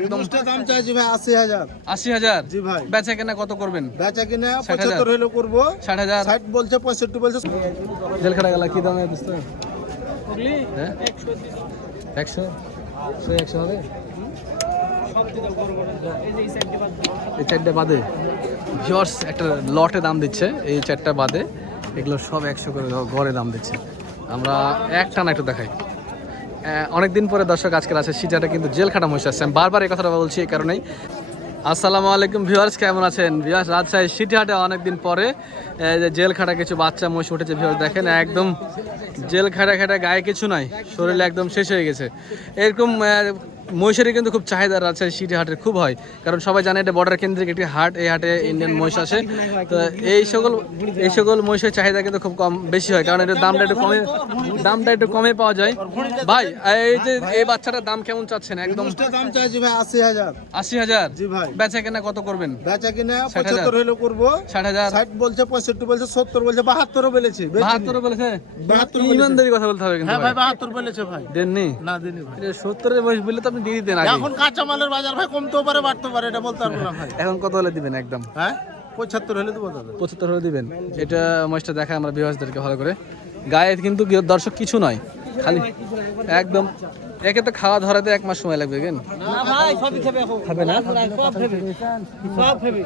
একদম দাম চাইছি ভাই 80,000। 80,000? জি ভাই। বেচা কেনা কত করবেন? বেচা কিনা 75 হলে করব। 60,000? 60 বলছে 65 বলছে। জেলখাটা গেলা কি দামে বুঝতে? হ্যাঁ 100 100 হবে এই চারটে বাদে ভিউয়ার্স একটা লটে দাম দিচ্ছে এই চারটা বাদে এগুলো সব 100 করে গড়ে দাম দিচ্ছে। আমরা একটা না একটু দেখাই। অনেকদিন পরে দর্শক আজকের আছে সিটাটা কিন্তু জেলখাটা মহিষ আসছে। আমি বারবার এই কথাটা বলছি এই কারণেই। আসসালামু আলাইকুম ভিউয়ার্স, কেমন আছেন? ভিউয়ার্স রাজশাহী সিটিহাটে অনেকদিন পরে যে জেলখাটা কিছু বাচ্চা মহিষ উঠেছে। ভিউয়ার্স দেখেন একদম জেলখাটা খাটা গায়ে কিছু নাই, শরীরে একদম শেষ হয়ে গেছে। এরকম মহিষেরই কিন্তু খুব চাহিদা রাজশাহী সিটিহাটের খুব হয়, কারণ সবাই জানে এটা বর্ডার কেন্দ্রিক একটি হাট। এই হাটে ইন্ডিয়ান মহিষ আসে, তো এই সকল মহিষের চাহিদা কিন্তু খুব কম বেশি হয়, কারণ এটার দামটা একটু কমে পাওয়া যায়। ভাই এই যে এই বাচ্চাটার দাম কেমন চাচ্ছেন? একদম দাম চাইছি ভাই 80,000। 80,000? জি ভাই। বেচা কেনা কত করবেন? বেচা কিনা 75 হলে করব। 60,000? 60 বলছে 65 বলছে 70 বলছে 72 বলেছে। 72 বলেছে? 72 ইমানদারি কথা বলতে হবে কিন্তু। হ্যাঁ ভাই 72 বলেছে ভাই। দেননি? না দেনি ভাই। এটা 70 এর বয়স বললে তো আপনি দিয়ে দিতেন আগে। এখন কাঁচা মালের বাজার ভাই কমতেও পারে বাড়তেও পারে, এটা বলতে পারবো না ভাই। এখন কত হলে দিবেন? একদম হ্যাঁ 75 হলে দেবো দাদা। 75 হলে দিবেন। এটা মহিষটা দেখায় আমরা ভিউয়ার্সদেরকে ভালো করে। গায়ে কিন্তু দর্শক কিছু নয়, খালি একদম একে তো খাওয়া ধরাতে 1 মাস সময় লাগবে কেন? না ভাই সবই খাবে এখন। খাবে না? সব খাবে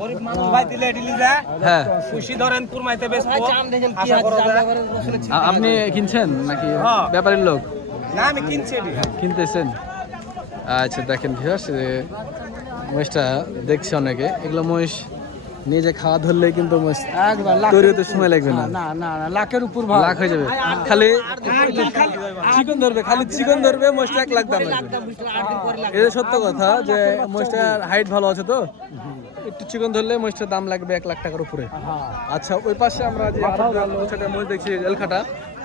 গরিব মানুষ ভাই দিলে ডিলিরা হ্যাঁ। খুশি ধরেন কুরমাইতে বেশ আপনি কিনছেন নাকি ব্যাপারীর লোক? না আমি কিনছি এটি। কিনতেছেন? আচ্ছা দেখেন ভিউয়ার্স, মহিষটা দেখছে অনেকে, এগুলো মহিষ নিজে খাওয়া ধরলেই কিন্তু মহিষ তৈরি হতে সময় লাগবে না। না না না লাখের উপর লাখ হয়ে যাবে। খালি চিকন ধরবে, খালি চিকন ধরবে মহিষটা 1 লাখ দাম লাগবে। এটা সত্য কথা যে মহিষটার হাইট ভালো আছে, তো একটু চিকন ধরলে মহিষটার দাম লাগবে 1 লাখ টাকার উপরে। আচ্ছা ওই পাশে আমরা যে মহিষ দেখছি জেলখাটা,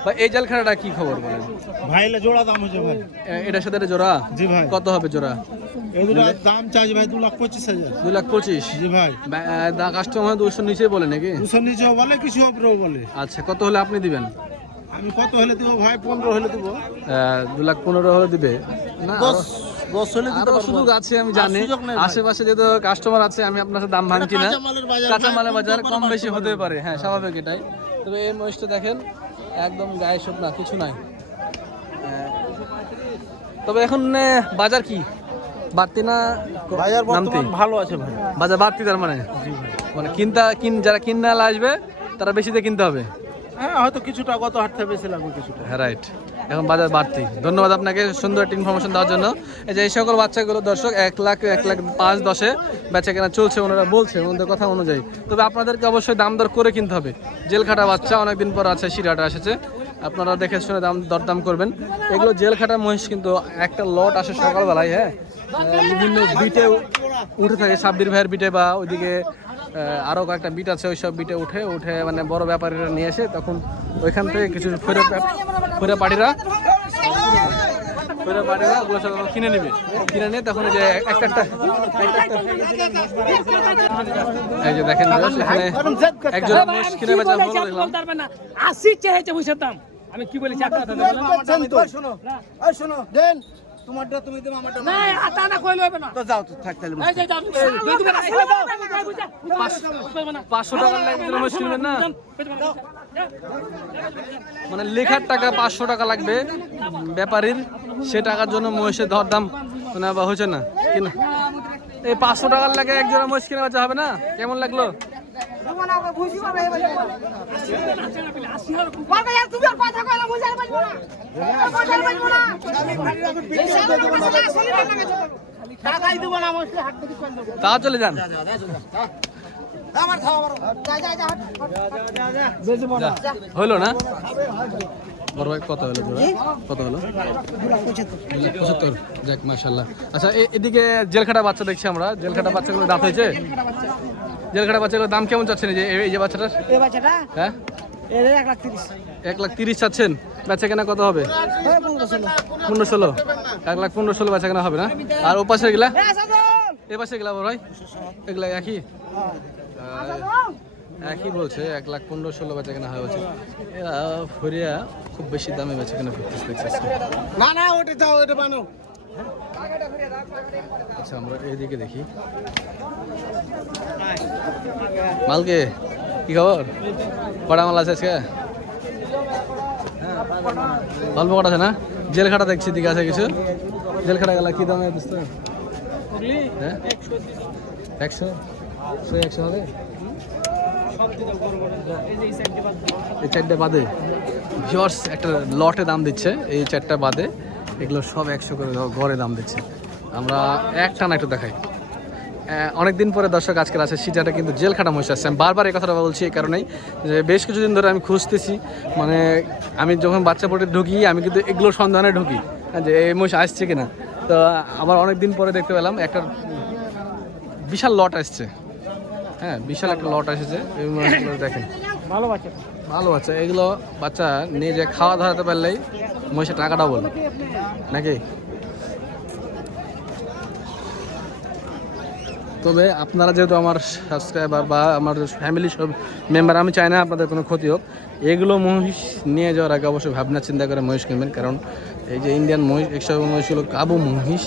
বা এই জেলখাটাটা কি খবর বলেন ভাই? এলে জোড়া দাম হচ্ছে ভাই। এটার সাথে এটা জোড়া? জি ভাই। কত হবে জোড়া? এগুলা দাম চাইছি ভাই 2,25,000। 2,25,000? জি ভাই। কাস্টমার 200 নিচে বলে নাকি? 200 নিচেও বলে, কিছু উপরেও বলে। আচ্ছা কত হলে আপনি দিবেন? আমি কত হলে দেবো ভাই? 15 হলে দেবো। 2,15,000 হলে দিবে না? 10 হলে দিতে আরো পারবো। সুযোগ আছে আমি জানি, সুযোগ নেই ভাই। আশেপাশে যেহেতু কাস্টমার আছে, আমি আপনার সাথে দাম ভাঙছি না। কাঁচা মালের বাজার কম বেশি হতে পারে, হ্যাঁ স্বাভাবিক এটাই। তবে এই মহিষটা দেখেন একদম গায়ে শুকনা, কিছু নাই। তবে এখন বাজার কি বাড়তি না বাজার নামতি? বর্তমান ভালো আছে ভাই। বাজার বাড়তি তার মানে? মানে যারা কিনতে আসবে তারা বেশিতে কিনতে হবে। হ্যাঁ হয়তো কিছুটা গত হাট থেকে বেশি লাগবে কিছুটা। হ্যাঁ রাইট, এখন বাজার বাড়তি। ধন্যবাদ আপনাকে সুন্দর একটা ইনফরমেশন দেওয়ার জন্য। এই যে এই সকল বাচ্চাগুলো দর্শক 1,05,10 বেচা কেনা চলছে, ওনারা বলছে ওনাদের কথা অনুযায়ী। তবে আপনাদেরকে অবশ্যই দাম দর করে কিনতে হবে। জেলখাটা বাচ্চা অনেকদিন পর আছে, সিরাটা এসেছে, আপনারা দেখে শুনে দরদাম করবেন। এগুলো জেলখাটা মহিষ কিন্তু একটা লট আসে সকালবেলায়, হ্যাঁ বিভিন্ন বিটে উঠে থাকে, সাব্বির ভাইয়ের বিটে বা ওইদিকে আরও কয়েকটা বিট আছে, ওই সব বিটে উঠে মানে বড় ব্যাপারীরা নিয়ে আসে, তখন ওইখান থেকে কিছু ফেরে পাড়িরা ওগুলো সব কিনে নেবে, কিনে নিয়ে তখন যে একটা এই যে দেখেন এখানে একজন মহিষ কিনে বেচা হলো দেখলাম। 80 চেয়েছে বুঝের দাম। আমি কি বলেছি একটা কথা শোনো দেন তোমারটা তুমি দেবো, আমারটা না আটা না কইলে হবে না। তো যাও তো থাক তাহলে। এই যে যাও 500 টাকা লাগবে মহিষ কিনবেন না? মানে লেখার টাকা 500 টাকা লাগবে ব্যাপারীর, সে টাকার জন্য মহিষের দরদাম মানে হচ্ছে না কিনা। এই 500 টাকার লাগে এক জোড়া মহিষ কিনে বেচা হবে না? কেমন লাগলো? তা চলে যান। হইলো না বড় ভাই? কত হলো জোড়া? কত হলো? 2,75,000। যাক মাশাআল্লাহ। আচ্ছা এদিকে জেলখাটা বাচ্চা দেখছি আমরা, জেলখাটা বাচ্চাগুলো দাঁত হয়েছে? জেলখাটা বাচ্চাগুলোর দাম কেমন চাচ্ছেন? এই যে বাচ্চাটার? এই বাচ্চাটা হ্যাঁ 1,30,000। 1,30,000 চাচ্ছেন? বেচা কেনা কত হবে? 15-16। 1,15,16 বেচা কেনা হবে না? আর ও পাশে গেলা? এ পাশে গেলা বড় ভাই? এগুলা একই বলছে, 1,15,16 বেচা কেনা হয় বলছে। এরা ফরিয়া খুব বেশি দামে বেচা কেনা করতেছে। না না ওটা দাও, ওটা বানো। আচ্ছা আমরা এইদিকে দেখি। মালকে কি খবর? কটা মাল আছে আজকে? অল্প কটা আছে না? জেল খাটা দেখছি দিকে আছে কিছু। জেল খাটা গেলা কি দামে দিচ্ছ? হ্যাঁ 100 100 হবে। এই চারটে বাদে ভিউয়ার্স একটা লটে দাম দিচ্ছে, এই চারটা বাদে এগুলো সব 100 করে গড়ে দাম দিচ্ছে। আমরা একটা না একটু দেখাই। অনেকদিন পরে দর্শক আজকের আছে সিটাটা কিন্তু জেল খাটা মহিষ আসছে। আমি বারবার এই কথাটা বলছি এই কারণেই যে বেশ কিছুদিন ধরে আমি খুঁজতেছি, মানে আমি যখন বাচ্চা পটে ঢুকি আমি কিন্তু এগুলো সন্ধানে ঢুকি যে এই মহিষ আসছে কিনা। তো আবার অনেক দিন পরে দেখতে পেলাম একটা বিশাল লট আসছে। হ্যাঁ বিশাল একটা লট এসেছে। এই মহিষগুলো দেখেন ভালো বাচ্চা। ভালো বাচ্চা, এগুলো বাচ্চা নিয়ে যে খাওয়া ধরাতে পারলেই মহিষের টাকাটা বলে নাকি। তবে আপনারা যেহেতু আমার সাবস্ক্রাইবার বা আমার ফ্যামিলি সব মেম্বার, আমি চাই না আপনাদের কোনো ক্ষতি হোক। এগুলো মহিষ নিয়ে যাওয়ার আগে অবশ্যই ভাবনা চিন্তা করে মহিষ কিনবেন, কারণ এই যে ইন্ডিয়ান মহিষ এইসব মহিষগুলো কাবু মহিষ,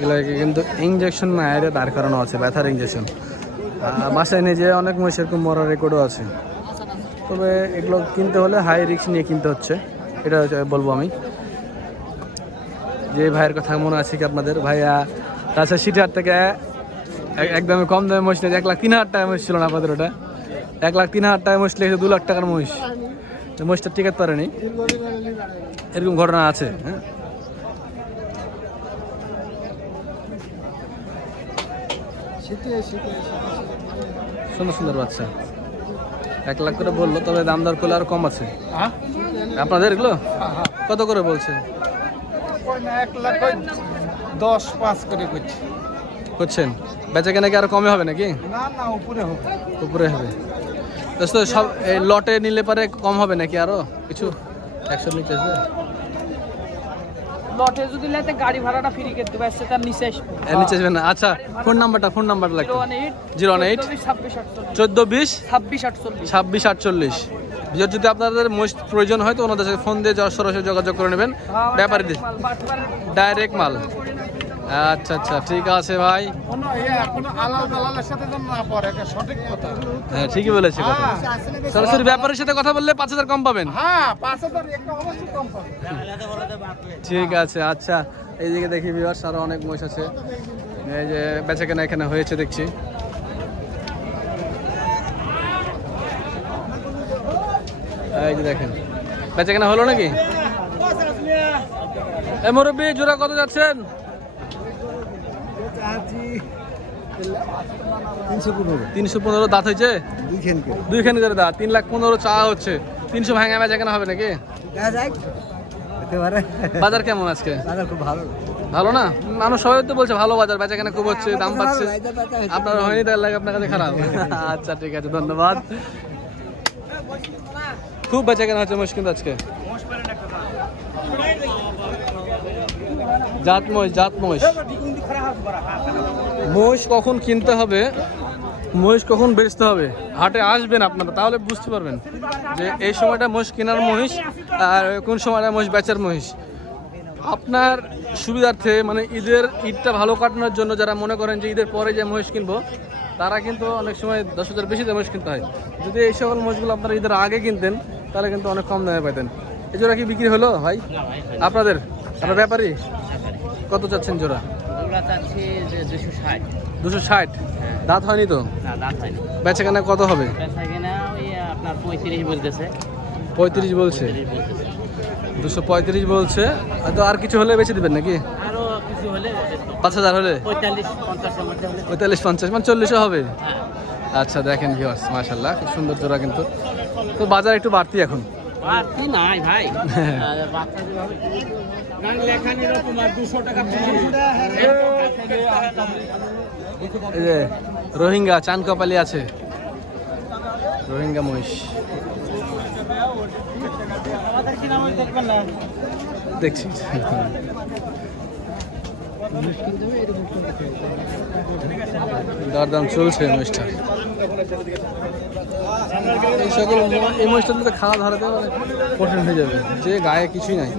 এগুলোকে কিন্তু ইঞ্জেকশন মায়ের দাঁড় করানো আছে, ব্যথার ইঞ্জেকশন। বাসায় নিয়ে যেয়ে অনেক মহিষ এরকম মরার রেকর্ডও আছে। তবে এগুলো কিনতে হলে হাই রিস্ক নিয়ে কিনতে হচ্ছে, এটা বলবো আমি। যে ভাইয়ের কথা মনে আছে কি আপনাদের? ভাইয়া তাছাড়া সিটিহাট থেকে একদমই কম দামে মহিষ নিয়েছে। 1,03,000 টাকা মহিষ ছিল না আপনাদের, ওটা 1,03,000 টাকা মহিষ লেগেছে 2 লাখ টাকার মহিষ। মহিষটা টিকাতে পারেনি, এরকম ঘটনা আছে। হ্যাঁ সুন্দর সুন্দর বাচ্চা 1 লাখ করে বললো, তবে দাম দর করলে আরো কম আছে। আপনাদের এগুলো কত করে বলছে? 1,10,5 করে করছেন? বেচা কেনা কি আরো কমে হবে নাকি? না উপরে হবে। উপরে হবে। দোস্ত সব এই লটে নিলে পারে কম হবে নাকি আরো কিছু? 100 নিচে আসবে? লটে যদি লেতে গাড়ি ভাড়াটা ফ্রি করতে পারছে, তার নিচে আসবে। এর নিচে আসবে না? আচ্ছা ফোন নাম্বারটা লাগবে। 018 1420 2648। যদি আপনাদের মোস্ট প্রয়োজন হয় তো ওনাদের সাথে ফোন দিয়ে সরাসরি যোগাযোগ করে নেবেন। ব্যাপারী ডাইরেক্ট মাল। আচ্ছা আচ্ছা ঠিক আছে ভাই। হ্যাঁ ঠিকই বলেছি কথা। সরাসরি ব্যাপারীর সাথে কথা বললে 5,000 কম পাবেন। ঠিক আছে আচ্ছা। এইদিকে দেখি ভিউয়ার্স আরো অনেক মহিষ আছে। এই যে বেচা কেনা এখানে হয়েছে দেখছি। এই যে দেখেন বেচা কেনা হলো নাকি? এই মুরব্বি জোড়া কত যাচ্ছেন? 315। দাঁত হয়েছে? 2 খান করে দাঁত। 3,15,000 চাওয়া হচ্ছে। 300 ভাঙা বেচা কেনা হবে নাকি? বাজার কেমন আজকে? খুব ভালো। ভালো না? মানুষ সবাই তো বলছে ভালো বাজার, বেচা কেনা খুব হচ্ছে, দাম পাচ্ছে। আপনার হয়নি তাই লাগে আপনার কাছে খারাপ। আচ্ছা ঠিক আছে ধন্যবাদ। খুব বেচা কেনা হচ্ছে মুশকিল আজকে। জাত মহিষ মহিষ কখন কিনতে হবে, মহিষ কখন বেচতে হবে, হাটে আসবেন আপনারা, তাহলে বুঝতে পারবেন যে এই সময়টা মহিষ কেনার মহিষ আর কোন সময়টা মহিষ বেচার মহিষ। আপনার সুবিধার্থে মানে ঈদটা ভালো কাটানোর জন্য যারা মনে করেন যে ঈদের পরে যে মহিষ কিনবো, তারা কিন্তু অনেক সময় 10,000 বেশি মহিষ কিনতে হয়। যদি এই সকল মহিষগুলো আপনারা ঈদের আগে কিনতেন তাহলে কিন্তু অনেক কম দামে পাইতেন। এই জোড়া কি বিক্রি হলো ভাই আপনাদের? আপনার ব্যাপারী কত চাচ্ছেন জোড়া? 260। দাঁত হয়নি তো? বেচা কেনা কত হবে? 35 বলছে। 235 বলছে। হয়তো আর কিছু হলে বেচে দিবেন নাকি? 5,000 হলে? 45-50 মানে 40 হবে। আচ্ছা দেখেন ভিউয়ার্স মাশাআল্লাহ খুব সুন্দর জোড়া, কিন্তু তো বাজার একটু বাড়তি এখন। নাই ভাই এই যে রোহিঙ্গা চান কপালি আছে, রোহিঙ্গা মহিষ দেখছি। দরদাম চলছে মহিষটার। এই সকল এই মহিষটার মধ্যে খাওয়া ধরাতে মানে কঠিন হয়ে যাবে, যে গায়ে কিছুই নাই।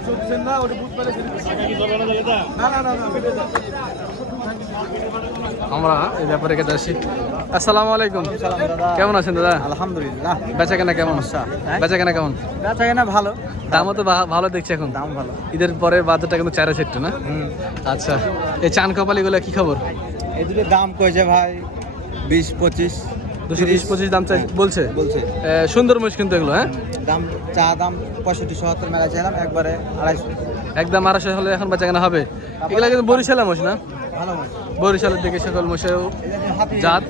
আমরা এই ব্যাপারে কেটে আসি। আসসালামু আলাইকুম, কেমন আছেন দাদা? আলহামদুলিল্লাহ। বেচা কেনা কেমন? বেচা কেনা কেমন? বেচা কেনা ভালো, দামও তো ভালো দেখছি এখন। দাম ভালো। ঈদের পরের বাজারটা কিন্তু চারে সেট্টু না? আচ্ছা, এই চান কপালিগুলো কি খবর? এই দুটো দাম কইছে ভাই 20-25, 220-25 দাম চাই বলছে। সুন্দর মহিষ কিন্তু এগুলো, হ্যাঁ? দাম দাম 65-70 মেলা চাইলাম, একবারে 250। একদম 250 হলে এখন বেচা কেনা হবে। এগুলা কিন্তু বরিশালের মহিষ না? ভালো মাছ। বরিশালের দিকে সকল মহিষের জাত।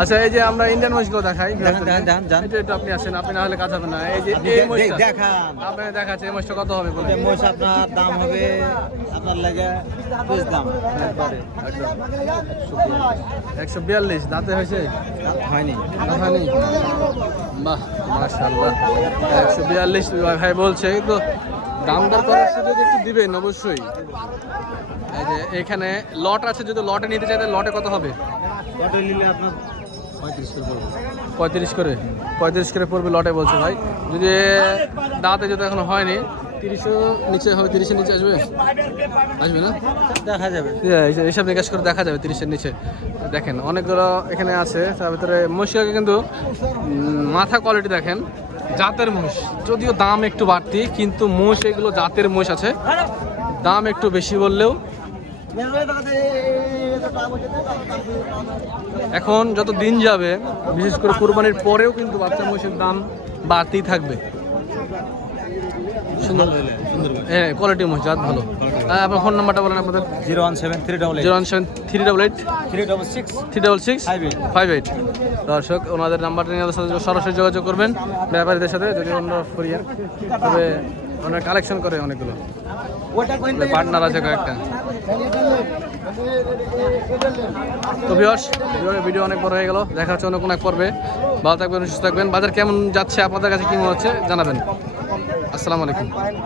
আচ্ছা, এই যে আমরা ইন্ডিয়ান মহিষগুলো দেখাই, একটু আপনি আসেন, আপনি না হলে কাজ হবে না। এই যে এই মহিষটা দেখান, আপনি দেখাচ্ছে, এই মহিষটা কত হবে বলে? মহিষ আপনার দাম হবে, আপনার লাগে বেশ দাম একবারে 142 দাঁতে হয়েছে? হয়নি। হয়নি? বাহ, মাশাআল্লাহ। 142 ভাই বলছে, কিন্তু দাম দর করার সুযোগ একটু দিবেন অবশ্যই। এই যে এখানে লট আছে, যদি লটে নিতে চাই তাহলে লটে কত হবে? লটে নিলে আপনার 35 করে পড়বে। 35 করে পড়বে লটে বলছে ভাই। যদি দাঁতে যদি এখনো হয়নি, 30 নিচে হবে, 30-এর নিচে আসবে? আসবে না? দেখা যাবে, এইসব নিকাশ করে দেখা যাবে 30-এর নিচে। দেখেন অনেকগুলো এখানে আছে, তার ভিতরে মহিষকে কিন্তু মাথা কোয়ালিটি দেখেন, জাতের মহিষ। যদিও দাম একটু বাড়তি, কিন্তু মহিষ এগুলো জাতের মহিষ আছে, দাম একটু বেশি বললেও। এখন যত দিন যাবে, বিশেষ করে কুরবানির পরেও কিন্তু বাচ্চা মহিষের দাম বাড়তেই থাকবে। সুন্দর, হ্যাঁ, কোয়ালিটি মহিষ, জাত ভালো। আপনার ফোন নাম্বারটা বলেন আপনাদের। 01738 দর্শক, ওনাদের নাম্বারটা নিয়ে সাথে সরাসরি যোগাযোগ করবেন ব্যাপারীদের সাথে, যদি অন্য ফুরিয়ার, তবে ওনারা কালেকশন করে অনেকগুলো, পার্টনার আছে কয়েকটা। তো ভিউয়ার্স, ভিডিও অনেক বড় হয়ে গেল, দেখা হচ্ছে অন্য কোনো এক পর্বে। ভালো থাকবেন, সুস্থ থাকবেন। বাজার কেমন যাচ্ছে, আপনাদের কাছে কি মনে হচ্ছে জানাবেন। আসসালামু আলাইকুম।